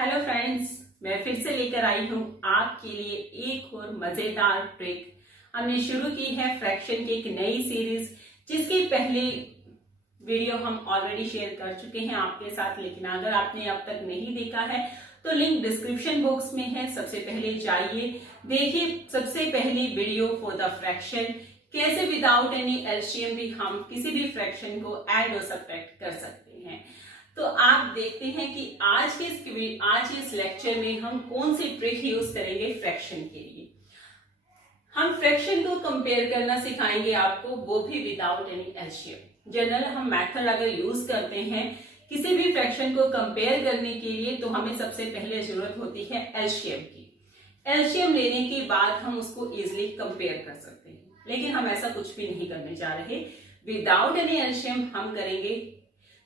Hello friends, मैं फिर से लेकर आई हूँ आपके लिए एक और मजेदार ट्रिक। हमने शुरू की है फ्रैक्शन की एक नई सीरीज, जिसकी पहली वीडियो हम ऑलरेडी शेयर कर चुके हैं आपके साथ। लेकिन अगर आपने अब तक नहीं देखा है तो लिंक डिस्क्रिप्शन बॉक्स में है, सबसे पहले जाइए देखिए सबसे पहली वीडियो फॉर द फ्रैक्शन, कैसे विदाउट एनी एलसीएम भी हम किसी भी फ्रैक्शन को ऐड और सब्ट्रैक्ट कर सकते हैं। तो आप देखते हैं कि आज के इस लेक्चर में हम कौन सी ट्रिक यूज करेंगे फ्रैक्शन के लिए। हम फ्रैक्शन को कंपेयर करना सिखाएंगे आपको, वो भी विदाउट एनी एलसीएम। जनरल हम मेथड अगर यूज करते हैं किसी भी फ्रैक्शन को कंपेयर करने के लिए, तो हमें सबसे पहले जरूरत होती है एलसीएम की। एलसीएम लेने के बाद हम उसको इजिली कंपेयर कर सकते हैं, लेकिन हम ऐसा कुछ भी नहीं करने जा रहे। विदाउट एनी एलसीएम हम करेंगे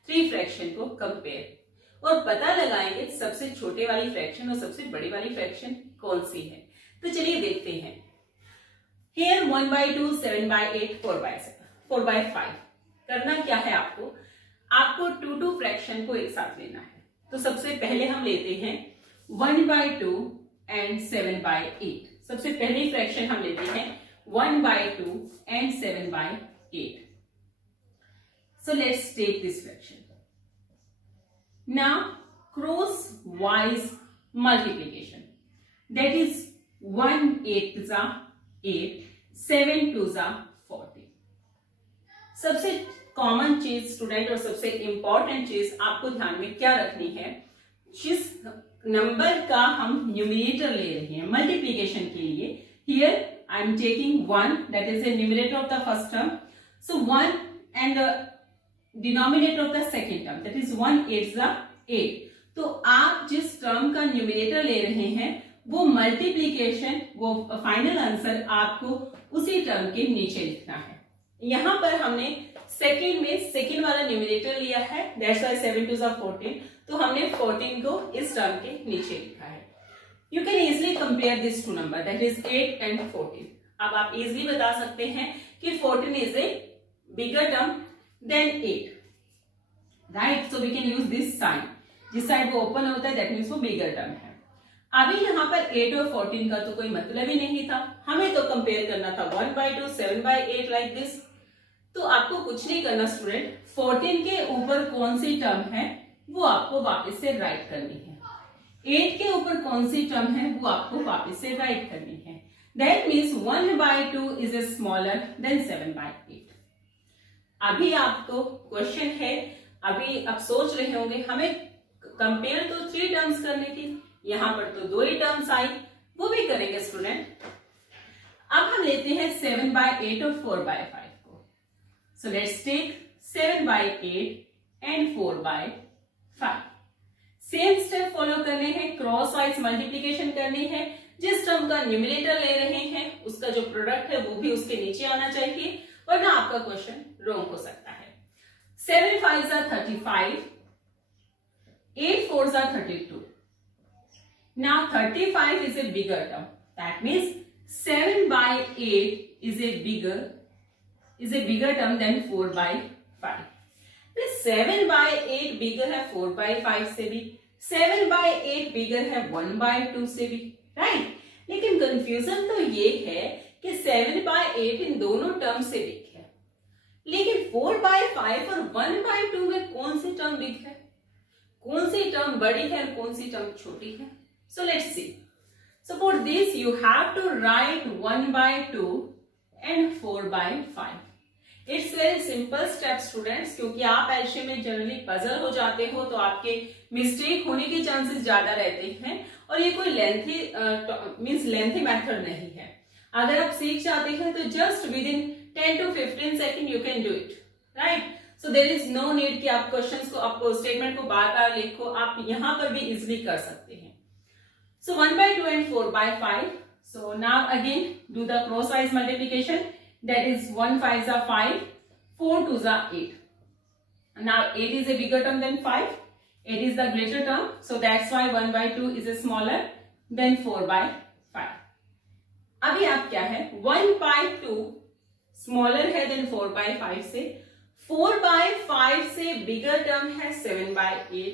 3 फ्रैक्शन को कंपेयर और पता लगाएंगे सबसे छोटे वाली फ्रैक्शन और सबसे बड़ी वाली फ्रैक्शन कौन सी है। तो चलिए देखते हैं। Here 1/2, 7/8, 4/5 करना क्या है आपको 2 फ्रैक्शन को एक साथ लेना है। तो सबसे पहले हम लेते हैं 1/2 एंड 7/8। सबसे पहली फ्रैक्शन हम लेते हैं 1/2 and 7/8। So let's take this fraction. Now crosswise multiplication. That is 1/8 is 8, 7 2 is 40. सबसे कॉमन चीज स्टूडेंट और सबसे इंपॉर्टेंट चीज आपको ध्यान में क्या रखनी है, जिस नंबर का हम न्यूमरेटर ले रहे हैं मल्टीप्लीकेशन के लिए, here I am taking 1, that is the numerator of the first term. So 1 and the denominator of the second term, that is 1/8 is 8. तो आप जिस टर्म का न्यूमरेटर ले रहे हैं वो मल्टीप्लीकेशन, वो फाइनल आंसर आपको उसी टर्म के नीचे लिखना है। यहां पर हमने सेकेंड वाला न्यूमरेटर लिया है, दैट्स व्हाई 7 2 is 14। तो हमने 14 को इस टर्म के नीचे लिखा है। You can easily compare this to number, that is 8 and 14। अब आप इजिली बता सकते हैं कि 14 is a bigger term then 8, right? So we can use this sign. जिस साइड वो ओपन होता है दैट मीन्स वो बिगर टर्म है। अभी यहाँ पर 8 और 14 का तो कोई मतलब ही नहीं था, हमें तो कंपेयर करना था 1/2, 7/8 लाइक दिस। तो आपको कुछ नहीं करना स्टूडेंट, 14 के ऊपर कौन सी टर्म है वो आपको वापस से राइट करनी है, 8 के ऊपर कौन सी टर्म है वो आपको वापस से राइट करनी है। That means 1/2 is smaller than 7/8। अभी आपको क्वेश्चन है, अभी आप सोच रहे होंगे हमें कंपेयर तो 3 टर्म्स करने की, यहां पर तो 2 ही टर्म्स आई, वो भी करेंगे स्टूडेंट। अब हम लेते हैं 7/8 और 4/5 को। So let's take 7/8 and 4/5। Same step follow करने हैं, क्रॉस वाइज मल्टीप्लीकेशन करनी है। जिस टर्म का न्यूमरेटर ले रहे हैं उसका जो प्रोडक्ट है वो भी उसके नीचे आना चाहिए, वरना आपका क्वेश्चन रॉन्ग हो सकता है। 7 5 is 35, 8 4 is 32. Now 35 is a bigger term. That means 7/8 is a bigger term than 4/5. This 7/8 bigger है 4/5 से भी, 7/8 bigger है 1/2 से भी, right? लेकिन कंफ्यूजन तो ये है कि 7/8 इन दोनों टर्म से बिग है, लेकिन 4/5 और 1/2 में कौन सी टर्म बिग है, कौन सी टर्म बड़ी है और कौन सी टर्म छोटी है। So let's see. So for this you have to write 1/2 and 4/5। It's very simple step students, क्योंकि आप एलसीएम में जनरली पजल हो जाते हो तो आपके मिस्टेक होने के चांसेस ज्यादा रहते हैं, और ये कोई लेंथी मेथड नहीं है। अगर आप सीख जाते हैं तो just within 10 to 15 second you can do it, right? So there is no need कि आप क्वेश्चंस को, आपको स्टेटमेंट को बार बार लिखो, आप यहां पर भी इजिली कर सकते हैं। सो 1/2 and 4/5। So now again do the cross wise multiplication, that is 1 5 is 5, 4 2 is 8. Now 8 is a bigger term than 5, 8 is the greater term, so that's why 1/2 is a smaller than 4/5. अभी आप क्या है, 1/2 smaller है then 4/5 से, 4/5 से बिगर term है 7/8,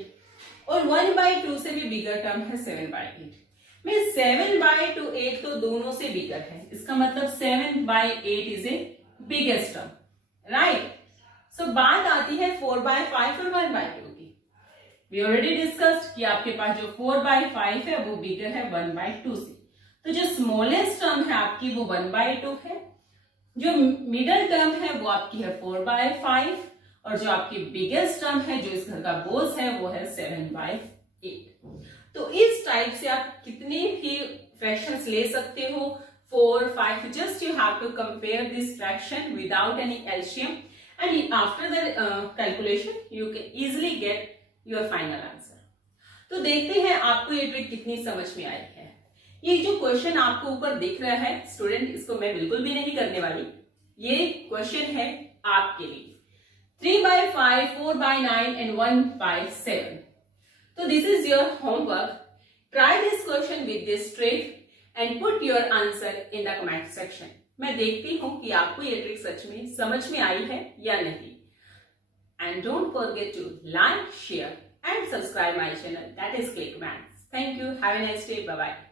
और 1/2 से भी बिगर टर्म है 7/8 में 7/8 तो दोनों से बिगर है, इसका मतलब 7/8 is a biggest term, right. So बात आती है 4/5 और 1/2 की। वी ऑलरेडी डिस्कस्ड कि आपके पास जो 4/5 है वो बिगर है 1/2 से, तो जो स्मॉलेस्ट टर्म है आपकी वो 1/2 है, जो मिडल टर्म है वो आपकी है 4/5 और जो आपकी बिगेस्ट टर्म है जो इस घर का बोझ है वो है 7/8। तो इस टाइप से आप कितने भी फ्रैक्शंस ले सकते हो, 4, 5, just you have to compare this fraction without any LCM and after the calculation you can easily get your final answer. तो देखते हैं आपको ये ट्रिक कितनी समझ में आई है। ये जो क्वेश्चन आपको ऊपर दिख रहा है स्टूडेंट, इसको मैं बिल्कुल भी नहीं करने वाली, ये क्वेश्चन है आपके लिए 3/5, 4/9 and 1/7। So this is your homework. Try this question with this trick and put your answer in the comment section. मैं देखती हूँ कि आपको ये ट्रिक सच में समझ में आई है या नहीं। And don't forget to like, share and subscribe my channel, that is Click Maths. Thank you. Have a nice day. Bye bye.